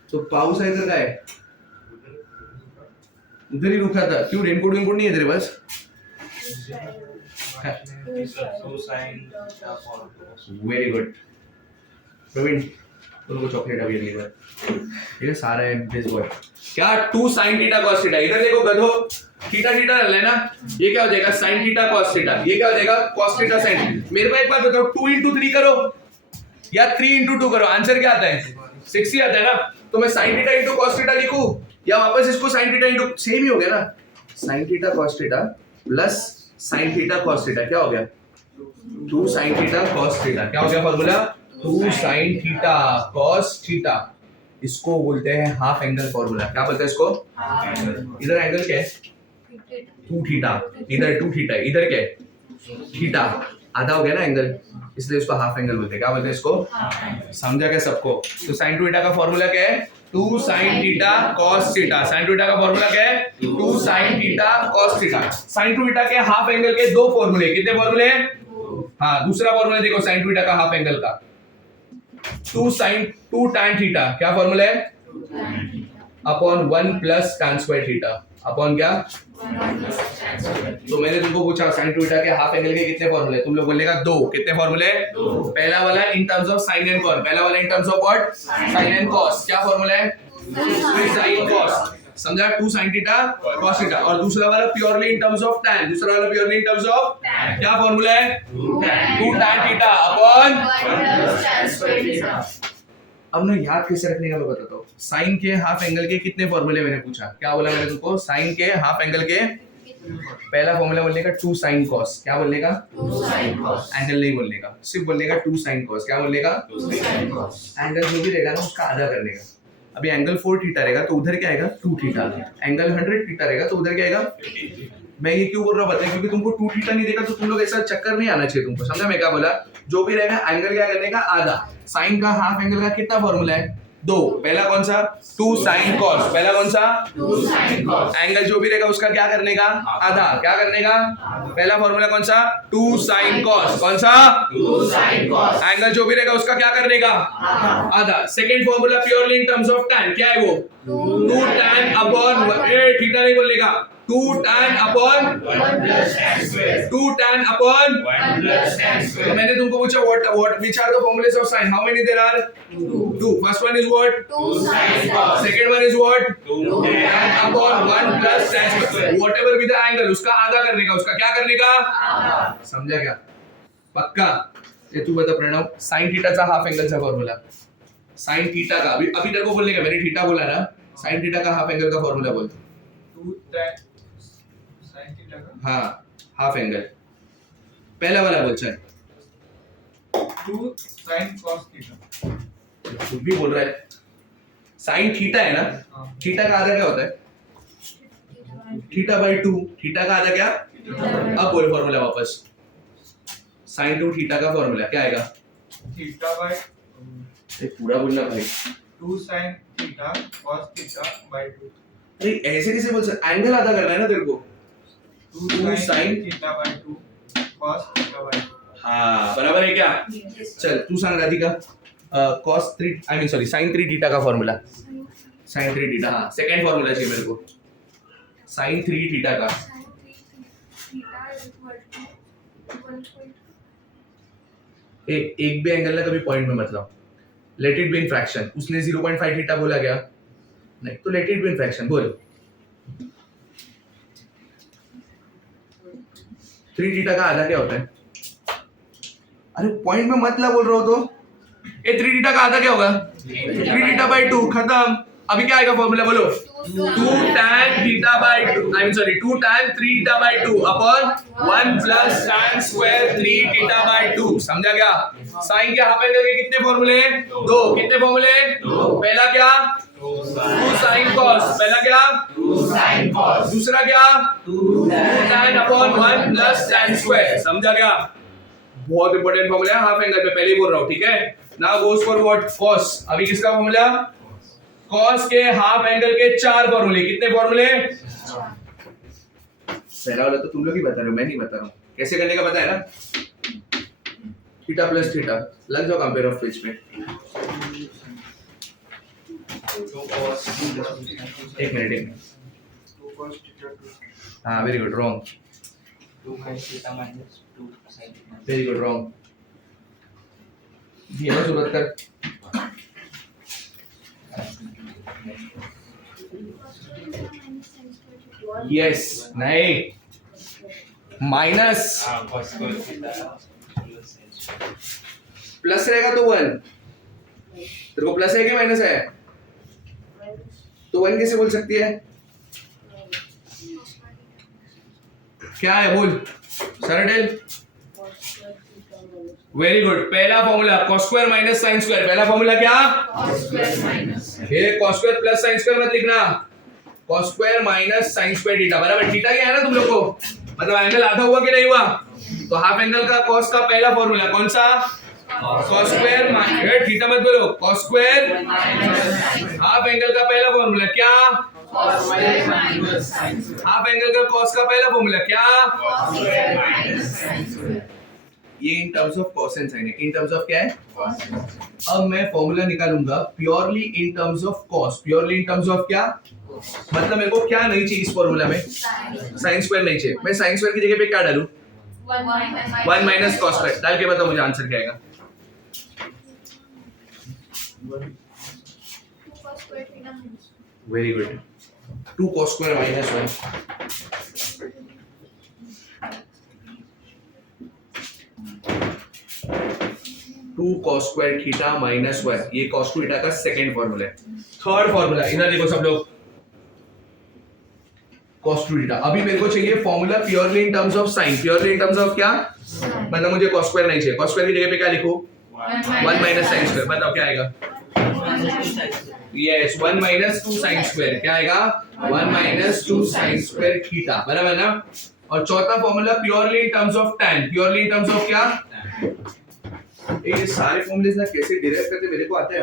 तो पाउस है इधर का है, उधर ही रुका था, क्यों रेनकोट वेनकोट नहीं है तेरे पास, वेरी गुड प्रवीण, तुमको चॉकलेट अभी अगली बार, ठीक है, सारा है दिस बॉय। क्या 2 sin थीटा cos थीटा, इधर देखो गधो, थीटा थीटा डालना है ना, ये क्या हो जाएगा sin थीटा cos थीटा, ये क्या हो जाएगा cos थीटा sin। मेरे को एक बात बताओ 2 into 3 करो या 3 into 2 करो, आंसर क्या आता है 6 ही आता है ना। तो मैं sin theta into cos theta लिखूं या वापस इसको sin थीटा into, सेम ही हो गया ना, sin theta cos theta plus sin theta cos theta क्या हो गया 2 sin थीटा cos थीटा, क्या हो गया formula 2 sin theta cos theta. इसको बोलते हैं हाफ एंगल फॉर्मूला। क्या बोलते हैं इसको? इधर एंगल क्या है 2 थीटा, इधर 2 थीटा, इधर क्या है थीटा, आधा हो गया ना एंगल, इसलिए इसको हाफ एंगल बोलते हैं। क्या बोलते हैं इसको? समझा क्या सबको? तो sin थीटा का फॉर्मूला क्या है 2 sin theta cos theta. sin theta का फॉर्मूला क्या है 2 sin theta cos theta. sin theta के हाफ एंगल के दो फॉर्मूले, कितने फॉर्मूले? हाँ, दूसरा फॉर्मूला देखो sin थीटा का हाफ एंगल का 2 tan थीटा, क्या फॉर्मूला है upon 1 plus tan square theta upon क्या। तो मैंने तुमको पूछा sin थीटा के हाफ एंगल के कितने फॉर्मूले, तुम लोग बोलेगा दो। कितने फॉर्मूले? पहला वाला in terms of sin and cos, पहला वाला in terms of what sin and cos, क्या फॉर्मूला है 2 sin cos, समझा 2 sin थीटा cos थीटा। और दूसरा वाला purely in terms of tan, दूसरा वाला प्योरली इन टर्म्स ऑफ क्या फॉर्मूला है 2 tan theta upon 1 plus tan square theta. अब ना याद कैसे रखने का मैं बताता हूँ। साइन के हाफ एंगल के कितने फॉर्मूले मैंने पूछा, क्या बोला मैंने तुमको? साइन के हाफ एंगल के पहला फॉर्मूला बोलने का 2 sin cos, क्या बोलने का 2 sin cos. एंगल नहीं बोलने का, सिर्फ बोलने का 2 sin cos, क्या बोलने का 2 sin cos. एंगल जो भी रहेगा ना उसका आधा करने का। अभी एंगल 4 थीटा रहेगा तो उधर क्या आएगा 2 थीटा, एंगल 100 थीटा रहेगा तो उधर क्या आएगा। मैं ये क्यों बोल रहा हूँ बताइए, क्योंकि तुमको 2 थीटा नहीं देखा तो तुम लोग ऐसा चक्कर नहीं आना चाहिए तुमको, समझा मैं क्या बोला? जो भी रहेगा एंगल क्या करने का आधा। साइन का हाफ एंगल का कितना फॉर्मूला है दो, पहला कौन सा 2 sin cos, पहला कौन सा 2 sin cos. एंगल जो भी रहेगा उसका क्या करने का आधा, क्या करने का पहला फॉर्मूला कौन सा 2 sin cos, कौन सा 2 sin cos. एंगल जो भी रहेगा उसका क्या करने का आधा। Second formula purely in terms of tan, क्या है वो 2 tan अपॉन थीटा नहीं बोलेगा 2 tan upon 1 plus tan square. 2 tan upon 1 plus tan तो square. मैंने तुमको पूछा what which are the formulas of sin, how many there are 2. First one is what 2 sin cos. second one is what 2 tan upon 1 plus tan square, whatever be the angle उसका आधा करने का, उसका क्या करने का समझा क्या? पक्का? ये तू बता प्रणव, sin थीटा का हाफ एंगल का फॉर्मूला, sin थीटा का अभी तेरे को बोलने का, मैंने थीटा बोला ना, sin थीटा का हाफ एंगल का फॉर्मूला बोल 2 tan sin थीटा का हाँ हाफ एंगल पहला वाला बोल चल 2 sin cos थीटा. कुछ भी बोल रहा है। sin थीटा है ना, थीटा का आधा क्या होता है थीटा बाई 2, थीटा का आधा क्या। अब बोल फॉर्मूला वापस, sin 2 थीटा का फॉर्मूला क्या आएगा, थीटा बाय पूरा बोलना भाई। 2 sin theta cos theta by 2. अरे ऐसे कैसे बोल सकते, एंगल आधा करना है ना तेरे को। 2 sin sin theta by 2 cos theta by 2. हाँ बराबर है क्या? चल तू सांग Radhika cos 3 I mean sorry sin 3 theta का फॉर्मूला, sin 3 थीटा हाँ सेकंड फॉर्मूला चाहिए मेरे को sin 3 थीटा का। एक भी एंगल ना कभी पॉइंट में मत लाओ, let it be in fraction. उसने 0.5 थीटा बोला क्या, नहीं तो let it be in fraction बोल। 3 थीटा का आधा क्या होता है, अरे पॉइंट में मत ला बोल रहा हो तो। ये 3 थीटा का आधा क्या होगा 3 थीटा बाई 2, खत्म। अभी क्या आएगा फॉर्मूला बोलो 2 tan theta by 2 I mean sorry 2 tan 3 theta by 2 upon 1 plus tan square 3 theta by 2, समझा क्या? साइन के हाफ एंगल के कितने फॉर्मूले दो, कितने फॉर्मूले पहला क्या 2 sin cos, पहला क्या 2 sin cos. दूसरा क्या 2 tan upon 1 plus tan square, समझा क्या? बहुत इंपॉर्टेंट फॉर्मूला है हाफ एंगल पे, पहले ही बोल रहा हूं ठीक है। Now goes for what cos, अभी किसका फॉर्मूला cos के हाफ एंगल के 4 फॉर्मूले, कितने फॉर्मूले पहला वाला तो तुम लोग ही बता रहे हो, मैं नहीं बता रहा हूं। कैसे करने का पता है ना, थीटा प्लस थीटा, लग जाओ कंपेयर ऑफ पेज पे। एक मिनट 2 cos थीटा 2. हाँ very good, wrong 2 cos theta minus 2 sin theta. Very good, wrong. ये ना जरूरत कर यस नहीं माइनस हाँ cos square theta plus plus रहेगा तो 1 तेरे को प्लस है कि माइनस है तो 1 कैसे बोल सकती है क्या है बोल सरडेल वेरी गुड पहला formula cos square minus sin square पहला फॉर्मूला क्या cos square minus ये cos square plus sin square मत लिखना cos square minus sin square theta बराबर थीटा क्या है ना तुम लोग को मतलब एंगल आधा हुआ कि नहीं हुआ तो हाफ एंगल का cos का पहला फॉर्मूला कौन सा cos स्क्वायर माइनस थीटा मत बोलो cos स्क्वायर हाफ एंगल का पहला फॉर्मूला क्या cos square minus sin square half angle का cos का पहला फॉर्मूला क्या cos square minus sin square ये in terms of cos and sin है इन टर्म्स ऑफ क्या है अब मैं फॉर्मूला निकालूंगा purely in terms of cos purely in terms of क्या मतलब मेरे को क्या नहीं चाहिए इस फॉर्मूला में sin स्क्वायर नहीं चाहिए मैं sin स्क्वायर की जगह पे क्या डालूं 1 माइनस cos स्क्वायर डाल के बताओ मुझे आंसर क्या आएगा very good 2 cos square minus 1 2 cos square theta minus 1 ये cos थीटा का सेकंड फॉर्मूला है थर्ड फॉर्मूला इधर देखो सब लोग cos थीटा अभी मेरे को चाहिए formula purely in terms of sin purely in terms of क्या मतलब मुझे cos स्क्वायर नहीं चाहिए cos स्क्वायर की जगह पे क्या लिखूं 1 माइनस sin स्क्वायर बताओ क्या आएगा यस 1 माइनस 2 sin स्क्वायर क्या आएगा 1 माइनस 2 sin स्क्वायर थीटा बराबर ना और चौथा formula purely in terms of tan purely in terms of क्या ये सारे फॉर्मूलेस ना कैसे डिराइव करते मेरे को आता है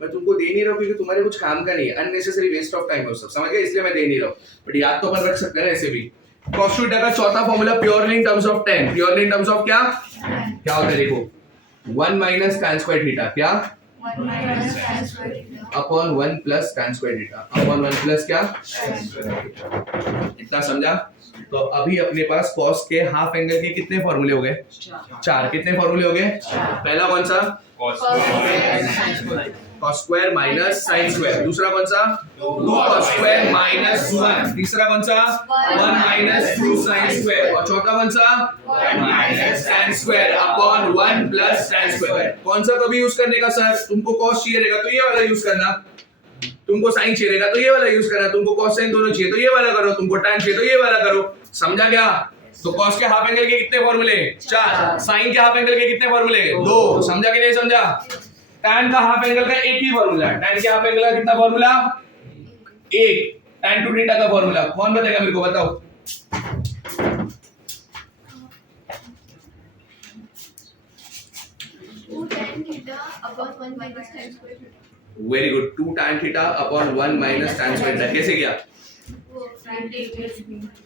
मैं तुमको दे नहीं रहा हूँ क्योंकि तुम्हारे कुछ काम का नहीं है अननेसेसरी वेस्ट ऑफ टाइम है सब समझ गए इसलिए मैं दे नहीं रहा हूँ बट याद तो अपन रख सकते हैं ऐसे भी cos थीटा का चौथा formula purely in terms of tan purely in terms of क्या क्या होता है देखो 1 माइनस tan स्क्वायर थीटा क्या 1 minus sin square theta upon 1 plus tan square theta upon 1 plus क्या इतना समझा तो अभी अपने पास cos के हाफ एंगल के कितने फॉर्मूले हो गए चार कितने फॉर्मूले हो गए पहला कौन सा cos cos square square sin square cos square minus sin square दूसरा कौन सा 2 cos स्क्वायर माइनस 1 तीसरा कौन सा 1 माइनस 2 sin स्क्वायर और चौथा कौन सा 1 minus tan square upon 1 plus tan square कौन सा कभी यूज करने का सर तुमको cos चाहिए रहेगा तो ये वाला यूज करना तुमको sin चाहिए रहेगा तो ये वाला यूज करना तुमको cos sin दोनों चाहिए तो ये वाला करो तुमको tan चाहिए तो ये वाला करो समझा क्या तो cos के हाफ एंगल के कितने फॉर्मूले 4 sin के हाफ एंगल के कितने फॉर्मूले 2 समझा कि नहीं समझा tan का हाफ एंगल का एक ही फॉर्मूला है tan के हाफ एंगल का कितना फॉर्मूला एक tan टू थीटा का फॉर्मूला कौन बताएगा मेरे को बताओ very good 2 tan theta upon 1 minus tan square theta कैसे किया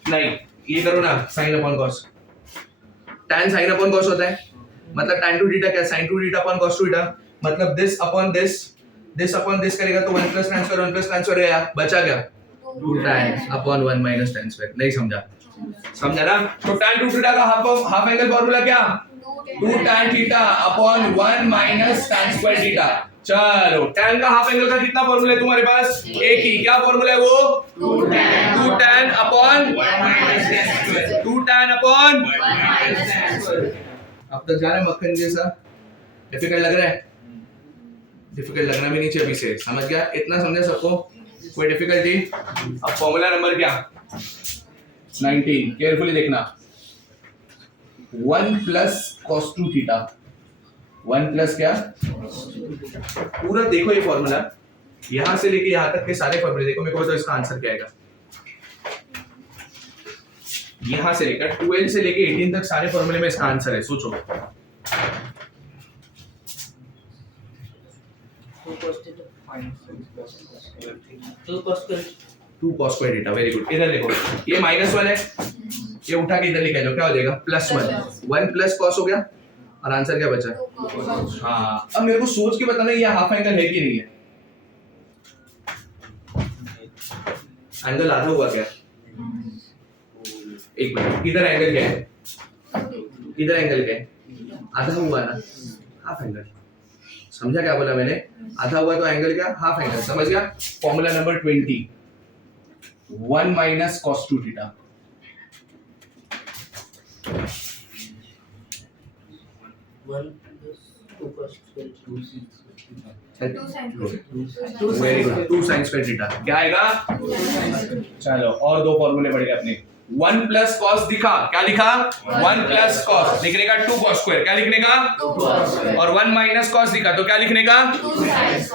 नहीं ये करो ना sin upon cos tan sin upon cos होता है मतलब tan टू थीटा क्या sin two theta upon cos two theta मतलब this upon this upon this करेगा तो 1 plus tan square 1 plus tan square आया बचा क्या 2 tan upon 1 minus tan square नहीं समझा समझा ना तो tan टू थीटा का हाफ एंगल फॉर्मूला क्या 2 tan theta upon 1 minus tan square theta चलो tan का हाफ एंगल का कितना फॉर्मूला है तुम्हारे पास एक ही क्या फॉर्मूला है वो 2 tan अपॉन 2 tan अपॉन अब तक जा रहे हैं मक्खन जैसा डिफिकल्ट लग रहा है डिफिकल्ट लगना भी नहीं चाहिए अभी से समझ गया इतना समझा सबको कोई डिफिकल्टी अब फॉर्मूला नंबर क्या 19 केयरफुली देखना 1 प्लस cos 2 थीटा 1 प्लस क्या पूरा देखो ये फॉर्मूला यहां से लेके यहां तक के सारे फॉर्मूले देखो मेरे को बताओ इसका आंसर क्या आएगा यहां से लेकर 12 से लेके 18 तक सारे फॉर्मूले में इसका आंसर है सोचो 2 cos square 2 cos square theta very good इधर देखो ये -1 है ये उठा के इधर लेके जाओ क्या हो जाएगा +1 1 प्लस cos हो गया और आंसर क्या बचा हाँ अब मेरे को सोच के बताना ये हाफ एंगल है कि नहीं है एंगल आधा हुआ क्या एक मिनट इधर एंगल क्या है इधर एंगल क्या है आधा हुआ ना हाफ एंगल समझा क्या बोला मैंने आधा हुआ तो एंगल क्या हाफ एंगल समझ गया formula number 20 1 minus cos 2 theta. Very good, 2 sin square theta क्या आएगा? चलो और दो फॉर्मूले पढ़ेंगे अपने। 1 प्लस कॉस दिखा, क्या लिखा? 1 प्लस कॉस, लिखने का 2 cos स्क्वायर, क्या लिखने का? और 1 माइनस कॉस दिखा तो क्या लिखने का?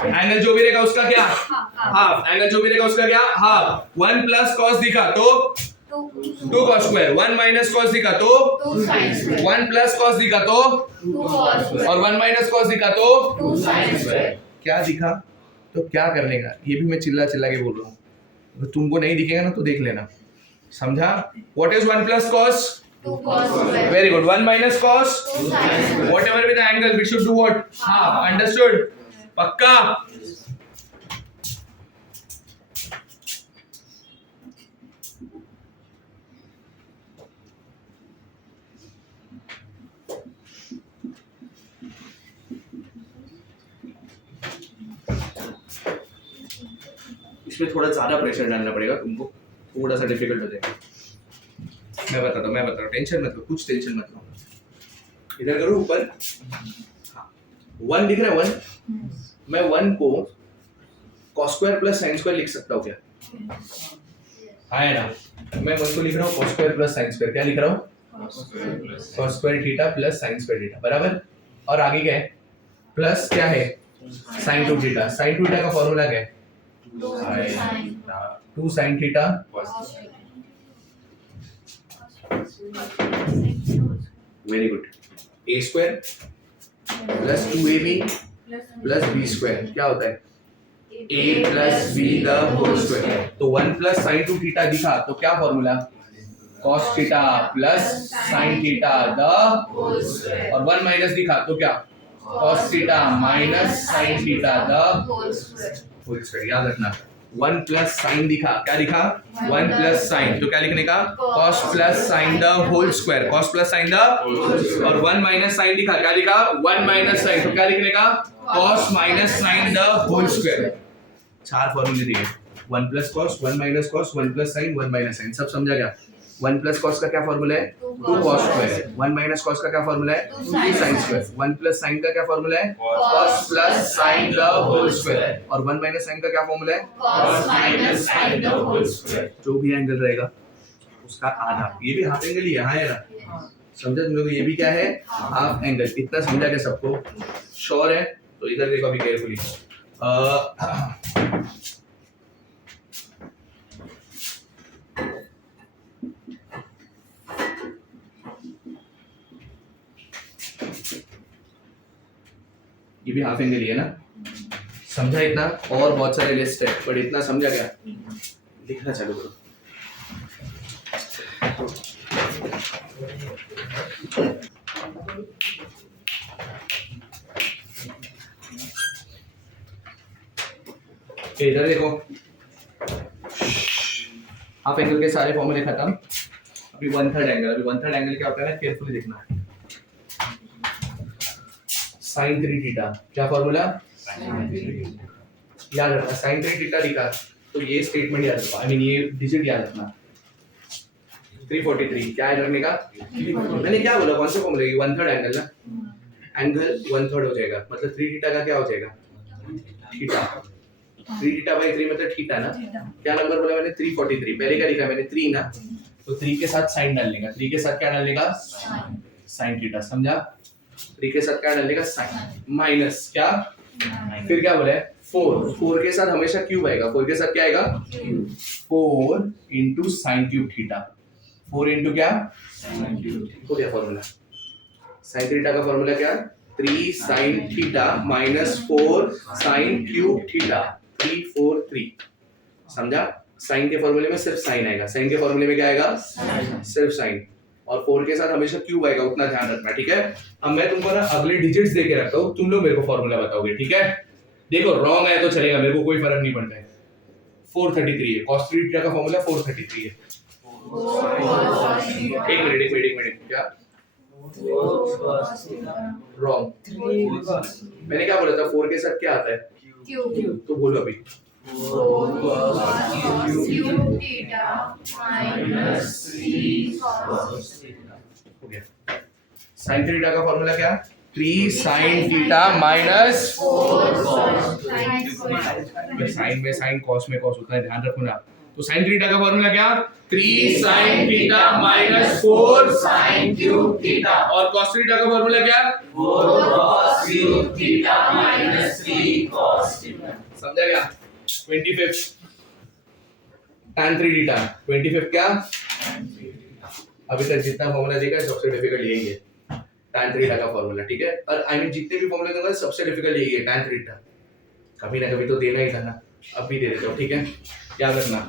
एंगल जो भी रहेगा उसका क्या? हाफ। एंगल जो भी रहेगा उसका क्या? हाफ। 1 प्लस कॉस दिखा तो 2 cos स्क्वायर, 1 माइनस कॉस दिखा तो 1 प्लस कॉस दिखा तो और 1 माइनस कॉस दिखा तो क्या दिखा? तो क्या करने का, ये भी मैं चिल्ला चिल्ला के बोल रहा हूँ, अगर तुमको नहीं दिखेगा ना तो देख लेना, समझा? What is 1 plus cos? Very good. 1 minus cos, whatever with the angle we should do what? Half. Understood? पक्का? इसमें थोड़ा ज्यादा प्रेशर डालना पड़ेगा तुमको, थोड़ा सा डिफिकल्ट हो जाएगा। मैं बताता हूँ, टेंशन मत लो, कुछ टेंशन मत लो। इधर करो ऊपर, 1 दिख रहा है 1? मैं 1 को cos square plus sin square लिख सकता हूँ क्या? हाँ है ना? मैं 1 को लिख रहा हूँ cos square plus sin square, क्या लिख रहा हूँ? cos square theta plus sin square theta, बराबर। और आगे क्या है? प्लस क्या है? sin 2 theta. sin 2 थीटा का फॉर्मूला क्या है? 2 sin theta very good, a square plus 2ab plus b square क्या होता है? a plus b the whole square. तो 1 प्लस sin 2 थीटा दिखा तो क्या formula? cos theta plus sin theta the whole square. और 1 माइनस दिखा तो क्या? cos theta minus sin theta the whole square. याद रखना, 1 प्लस साइन दिखा, क्या दिखा? 1 प्लस साइन, तो क्या लिखने का? cos plus sine the whole square, cos plus sine the, और 1 माइनस साइन दिखा, क्या दिखा? 1 माइनस साइन, तो क्या लिखने का? cos minus sine the whole square. 4 फॉर्मूले दिए, 1 plus cos, 1 minus cos, 1 plus sine, 1 minus sine, सब समझा क्या? 1 प्लस cos का क्या फॉर्मूला है? 2 cos स्क्वायर। 1 माइनस cos का क्या फॉर्मूला है? 2 sin स्क्वायर। 1 प्लस sin का क्या फॉर्मूला है? cos plus sin the whole square. और 1 माइनस sin का क्या फॉर्मूला है? cos minus sin the whole square। जो भी एंगल रहेगा उसका आधा, ये भी हाफ एंगल ही है, हाँ है ना? समझा तुम लोग? ये भी क्या है? Half angle. इतना समझा क्या सबको? श्योर है? तो इधर देखो अभी केयरफुली। ये भी हाफ एंगल ही है ना? समझा इतना? और बहुत सारे लिस्ट है, पर इतना समझा क्या? लिखना चालू करो। इधर देखो, हाफ एंगल के सारे फॉर्मूले खत्म। अभी 1/3 एंगल। अभी 1/3 एंगल क्या होता है ना, केयरफुली देखना। sin 3 थीटा, क्या फॉर्मूला? याद रखना, sin 3 थीटा लिखा तो ये स्टेटमेंट याद रखना, आई मीन ये डिजिट याद रखना। 343 क्या है रखने का? मैंने क्या बोला, कौन से फॉर्मूले? 1/3 एंगल ना, एंगल 1/3 हो जाएगा, मतलब 3 थीटा का क्या हो जाएगा? थीटा। 3 थीटा बाई 3 मतलब थीटा ना। क्या नंबर बोला मैंने? 343। पहले क्या लिखा मैंने? 3 ना, तो 3 के साथ साइन डालने का। 3 के साथ क्या डालने का? Sine theta. समझा? 3 के साथ क्या डालने का? साइन। माइनस क्या? फिर क्या बोला है? 4 के साथ हमेशा क्यूब आएगा। 4 के साथ क्या आएगा? 4 into sine cube theta. 4 into क्या? हो गया फॉर्मूला। साइन थीटा का फॉर्मूला क्या? 3 sine theta minus 4 sine cube theta. 343। समझा? साइन के फॉर्मूले में सिर्फ साइन आएगा। साइन के फॉर्मूले में क्या आएगा? सिर्फ साइन। और 4 के साथ हमेशा क्यूब आएगा, उतना ध्यान रखना, ठीक है? अब मैं तुमको ना अगले डिजिट्स दे के रखता हूँ, तुम लोग मेरे को फॉर्मूला बताओगे, ठीक है? देखो रॉन्ग है तो चलेगा, मेरे को कोई फर्क नहीं पड़ता है। 433 है, cos 3 थीटा का फॉर्मूला 433 है। एक मिनट क्या? रॉन्ग। मैंने क्या बोला था? 4 के साथ क्या आता है? क्यूब। तो बोलो अभी। cos cube theta minus 3 cos हो गया। साइन थीटा का फॉर्मूला क्या? 3 sin theta minus 4 cos sin square। Sine में साइन, कॉस में कॉस, उतना ध्यान रखो ना। तो साइन थीटा का फॉर्मूला क्या? 3 sin theta minus 4 sin cube theta. और कॉस थीटा का फॉर्मूला क्या? 4 cos cube theta minus 3 cos theta। समझा क्या? 25 tan 3 थीटा। 25 क्या? अभी तक जितना फॉर्मूला देखा है सबसे डिफिकल्ट यही है, tan 3 थीटा का फॉर्मूला, ठीक है? और आई मीन जितने भी फॉर्मूले दूंगा सबसे डिफिकल्ट यही है, tan 3 थीटा। कभी ना कभी तो देना ही था ना, अब भी दे देता हूँ, ठीक है? याद रखना।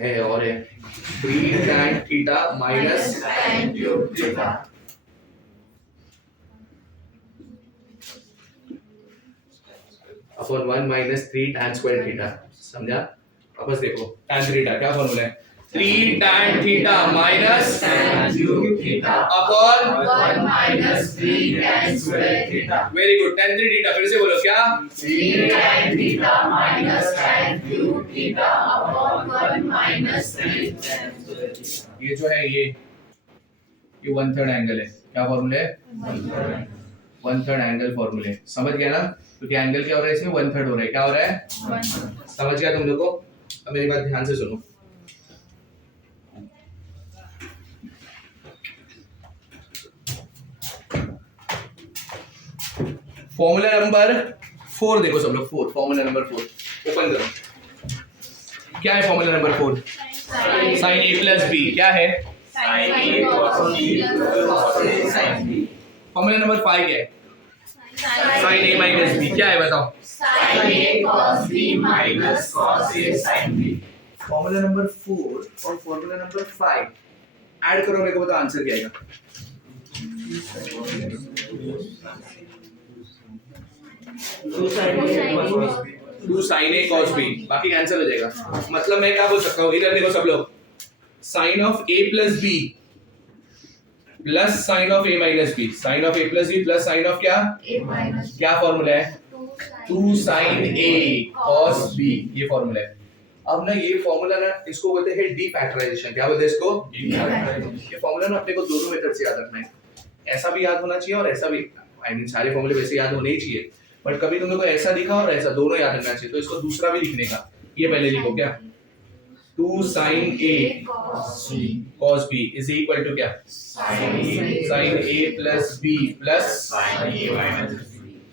है और है 3 tan theta minus tan cube theta। Upon 1 minus 3 tan square theta. समझा? वापस देखो, tan थीटा क्या फॉर्मूला है? 3 tan theta minus tan cube theta upon 1 minus 3 tan square theta। Very good. tan 3 theta फिर से बोलो क्या? 3 tan theta minus tan cube theta upon 1 minus 3 tan square theta। ये जो है ये 1/3 एंगल है। क्या फॉर्मूला है? 1/3 एंगल फॉर्मूले। समझ गया ना? क्योंकि एंगल क्या हो रहा है इसमें? 1/3 हो रहा है। क्या हो रहा है? समझ गया तुम लोग को? अब मेरी बात ध्यान से सुनो। फॉर्मूला नंबर 4 देखो सब लोग। 4 फॉर्मूला नंबर 4 ओपन करो। क्या है formula number 4? Sign a plus B. क्या है? sin cos b plus cos a sin b। Formula number 5 क्या है? Sign a minus B. क्या है बताओ? sin a cos b minus cos a sin b। Formula number 4 और formula number 5 add करो, मेरे को बताओ आंसर क्या आएगा। Two sine a cos b. बाकी कैंसिल हो जाएगा। मतलब मैं क्या बोल सकता हूँ, इधर देखो सब लोग, sine of a plus b plus sine of a minus b. Sine of a plus b plus sine of क्या? a minus क्या फॉर्मूला है? 2 साइन ए कॉस बी। ये फॉर्मूला है। अब ना ये फॉर्मूला ना इसको बोलते हैं डी फैक्टराइजेशन। क्या बोलते हैं इसको? ये फॉर्मूला ना अपने को दोनों मेथड से याद रखना है। ऐसा भी याद होना चाहिए और ऐसा भी। आई मीन सारे फॉर्मूले वैसे याद होने ही चाहिए, बट कभी तुम लोग को ऐसा दिखा और ऐसा दोनों याद रखना चाहिए। तो इसको दूसरा भी लिखने का, ये पहले लिखो क्या? 2 sine a cos b is equal to क्या? Sine a plus b plus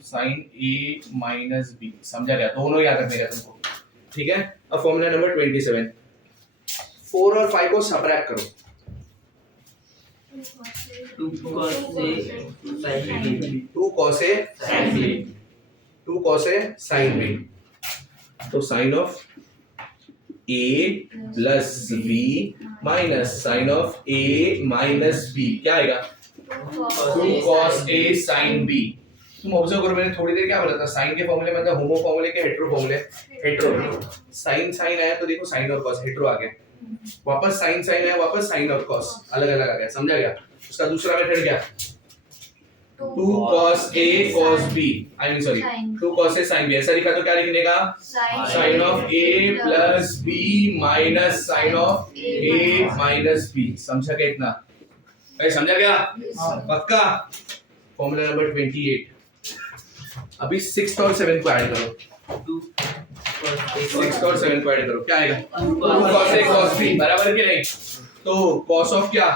sine a minus b. समझा गया? दोनों याद रखने का तुमको, ठीक है? अब फॉर्मूला नंबर 27, 4 और 5 को सबट्रैक्ट करो। 2 cos a sin b। 2 cos a sin b। 2 cos a sin b। तो sine of a plus b minus sine of a minus b क्या आएगा? 2 cos a sin b। तुम ऑब्जर्व करो, मैंने थोड़ी देर क्या बोला था? साइन के फॉर्मूले मतलब होमो फॉर्मूले के हेटेरो फॉर्मूले। हेटेरो साइन साइन आया तो देखो साइन और कॉस, हेटेरो आ गया। वापस साइन साइन आया, वापस साइन और कॉस अलग अलग आ गया। समझा गया? उसका दूसरा मेथड क्या? 2 cos a cos b, I mean sorry 2 cos a sin b। ऐसा लिखा तो क्या लिखने का? Sine of a plus b minus sine of a minus b। समझा क्या इतना? भाई समझा क्या? पक्का? Formula number 28। अभी 6 और 7 को ऐड करो। 2 cos 6 और 7 को ऐड करो, क्या आएगा? 2 cos a cos b बराबर के नहीं? तो cos ऑफ क्या?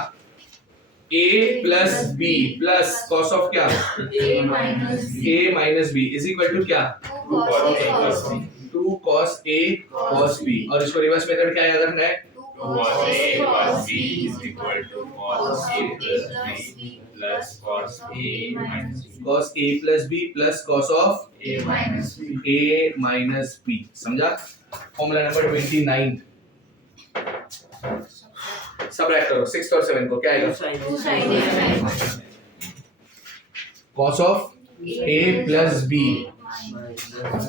a plus b plus cos of क्या? a minus b a minus b is equal to क्या? 2 cos a cos b 2 cos a cos b। और इसको रिवर्स मेथड क्या याद रखना है? 2 cos a cos b is equal to cos a plus b plus cos a minus b cos a plus b plus cos of a minus b। a minus b। समझा? Formula number 29 subtract करो 6 और 7 को, क्या आएगा? 2 sin a minus cos of a plus b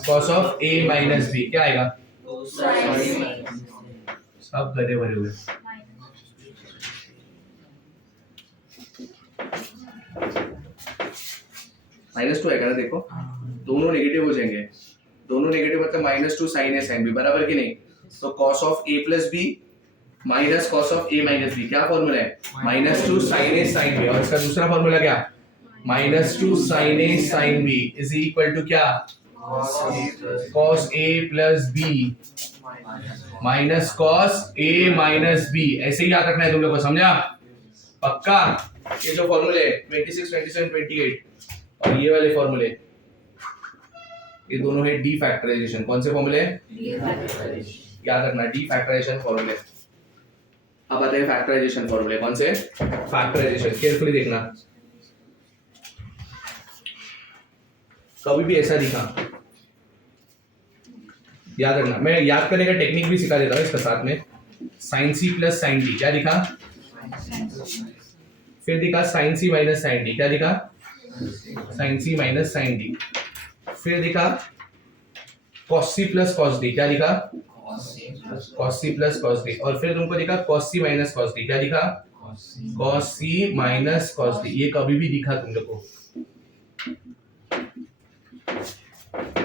cos of a minus b क्या आएगा? 2 sin a सब गधे भरे हुए। -2 आएगा ना, देखो दोनों नेगेटिव हो जाएंगे, दोनों नेगेटिव मतलब -2 sin A sin B, बराबर कि नहीं? तो cos of A plus B minus cos of A minus B, क्या फॉर्मूला है? -2 sin A sin B, और इसका दूसरा फॉर्मूला क्या? -2 sin A sin B is equal to क्या? cos A plus B minus cos A minus B, ऐसे ही याद रखना है तुम लोग को, समझा? पक्का? ये जो फॉर्मूले 26, 27, 28 और ये वाले फॉर्मूले, ये दोनों है डी फैक्टराइजेशन। कौन से फॉर्मूले? याद रखना, डी फैक्टराइजेशन फॉर्मूले। अब आते हैं फैक्टराइजेशन फॉर्मूले। कौन से? फैक्टराइजेशन, केयरफुली देखना। कभी भी ऐसा दिखा, याद रखना, मैं याद करने का टेक्निक भी सिखा देता हूँ इसके साथ में। sin C plus sin D, क्या दिखा? फिर दिखा sin C minus sin D, क्या दिखा? sin C minus sin D। फिर दिखा cos C plus cos D, क्या दिखा? cos C plus cos D। और फिर तुमको दिखा cos C minus cos D, क्या दिखा? cos C minus cos D। ये कभी भी दिखा तुम लोग को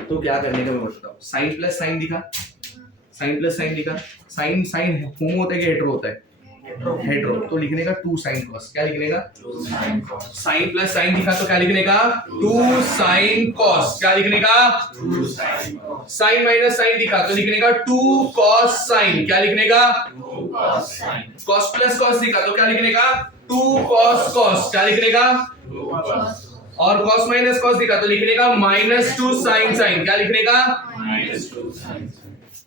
तो क्या करने का मैं बताता हूँ। sin प्लस sin दिखा, sin प्लस sin दिखा, sin sin होमो होता है कि हेटेरो होता है? हेटेरो, तो लिखने का 2 sin cos, क्या लिखने का? sin प्लस sin दिखा तो क्या लिखने का? 2 sin cos, क्या लिखने का? sin माइनस sin दिखा तो लिखने का 2 cos sin, क्या लिखने का? cos प्लस cos दिखा तो क्या लिखने का? 2 cos cos, क्या लिखने का? और cos माइनस cos दिखा तो लिखने का -2 sin sin, क्या लिखने का?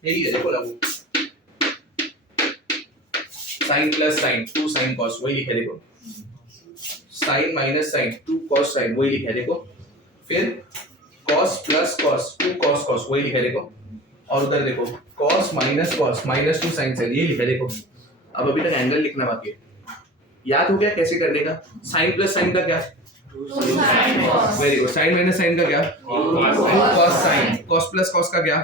यही है, देखो लागू। sin plus sin 2 sin cos, वही लिखे देखो। sin minus sin 2 cos sin, वही लिखे देखो। फिर cos plus cos 2 cos cos, वही लिखे देखो। और उधर देखो cos minus cos -2 sin sin, ये लिखे देखो। अब अभी तक एंगल लिखना बाकी है। याद हो गया कैसे करने का? sin प्लस sin का क्या? Very good. sin minus sin का क्या? cos sin। cos plus cos का क्या?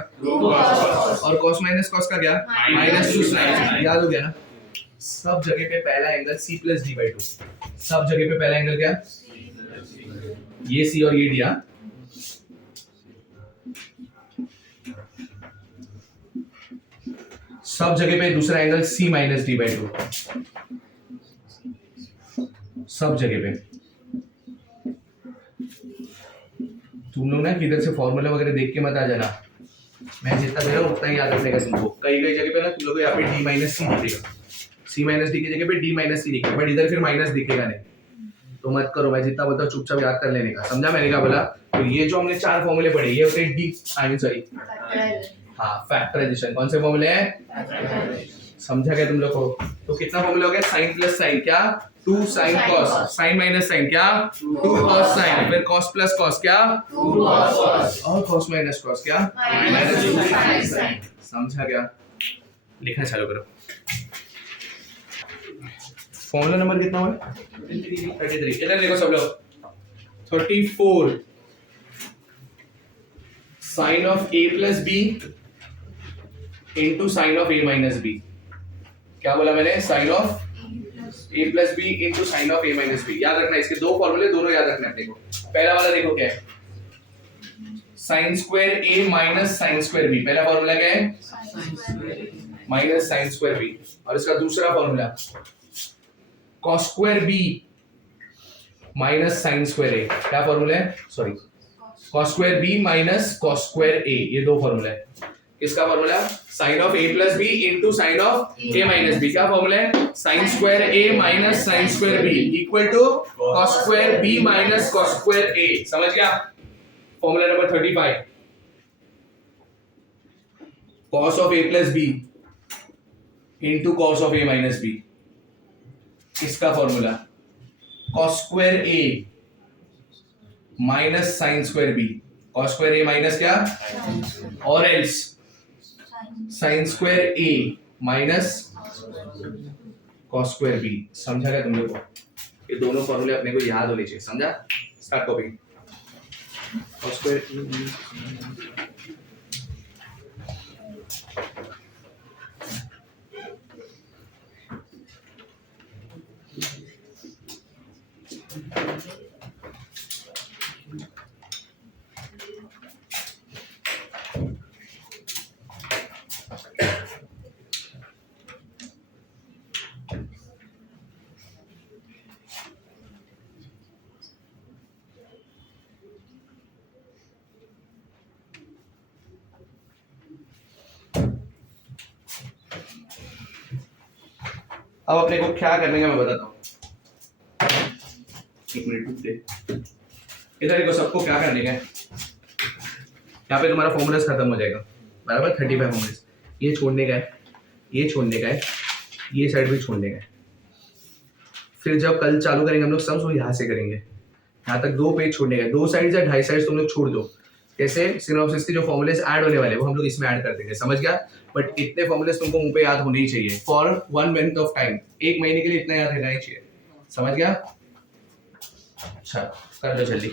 और cos माइनस cos का क्या? -2 sin। याद हो गया ना? सब जगह पे पहला एंगल C प्लस D/2। सब जगह पे पहला एंगल क्या? ये C और ये D। सब जगह पे दूसरा एंगल C माइनस D/2। सब जगह पे तुम लोग ना किधर से फॉर्मूला वगैरह देख के मत आ जाना। मैं जितना दे रहा हूँ उतना ही याद रखने का तुमको। कई कई जगह पे ना तुम लोग को यहाँ पे D माइनस C दिखेगा, C माइनस D की जगह पे D माइनस C दिखेगा, बट इधर फिर माइनस दिखेगा नहीं। तो मत करो, मैं जितना बोलता हूँ चुपचाप याद कर लेने का, समझा मैंने क्या बोला? तो ये जो हमने 4 फॉर्मूले पढ़े, ये होते हैं डी आई मीन सॉरी हाँ फैक्टराइजेशन। कौन से फॉर्मूले हैं? समझा क्या तुम लोग को? तो कितना फॉर्मूला हो गया? sin प्लस sin क्या? 2 sin cos, sin minus sin क्या? 2 cos sin, फिर cos प्लस cos क्या? 2 cos और cos माइनस cos क्या? -2 sin। समझा क्या? लिखना चालू करो। फॉर्मूला नंबर कितना हुआ? 33। इधर देखो सब लोग, 34 sin of a plus b into sin of a minus b। क्या बोला मैंने? sin of a plus b into sin of a minus b। याद रखना, इसके दो फॉर्मूले, दोनों याद रखना अपने को। पहला वाला देखो क्या है? sin square a minus sin square b। पहला फॉर्मूला क्या है? Minus sin square b। और इसका दूसरा formula cos square b minus sin square a। क्या फॉर्मूला है? Sorry, cos square b minus cos square a, ये दो फॉर्मूला है। किसका formula? sin of a plus b into sin of a minus b। क्या फॉर्मूला है? sin square a minus sin square b equal to cos square b minus cos square a। समझ गया? Formula number 35 cos of a plus b into cos of a minus b। इसका formula cos square a minus sin square b। cos square a minus क्या? और else sin square a minus cos square b। समझा क्या तुम लोग को? ये दोनों फॉर्मूले अपने को याद होने चाहिए, समझा? स्टार्ट कॉपिंग। cos square अब अपने को क्या करने का मैं बताता हूँ, एक मिनट रुक दे। इधर देखो सबको क्या करने का है, यहाँ पे तुम्हारा फॉर्मूलाज खत्म हो जाएगा बराबर, 35 फॉर्मूलाज, ये छोड़ने का है, ये छोड़ने का है, ये साइड भी छोड़ने का है। फिर जब कल चालू करेंगे हम लोग सम्स, वो यहाँ से करेंगे, यहाँ तक 2 पेज छोड़ने का है, 2 साइड या 2.5 साइड तुम लोग छोड़ दो। कैसे, सिनॉप्सिस के जो फॉर्मूलेस ऐड होने वाले वो हम लोग इसमें ऐड कर देंगे, समझ गया। बट इतने फॉर्मूलेस तुमको मुंह पे याद होने ही चाहिए फॉर 1 मंथ ऑफ टाइम, 1 महीने के लिए इतना याद रहना ही चाहिए, समझ गया। अच्छा कर लो जल्दी।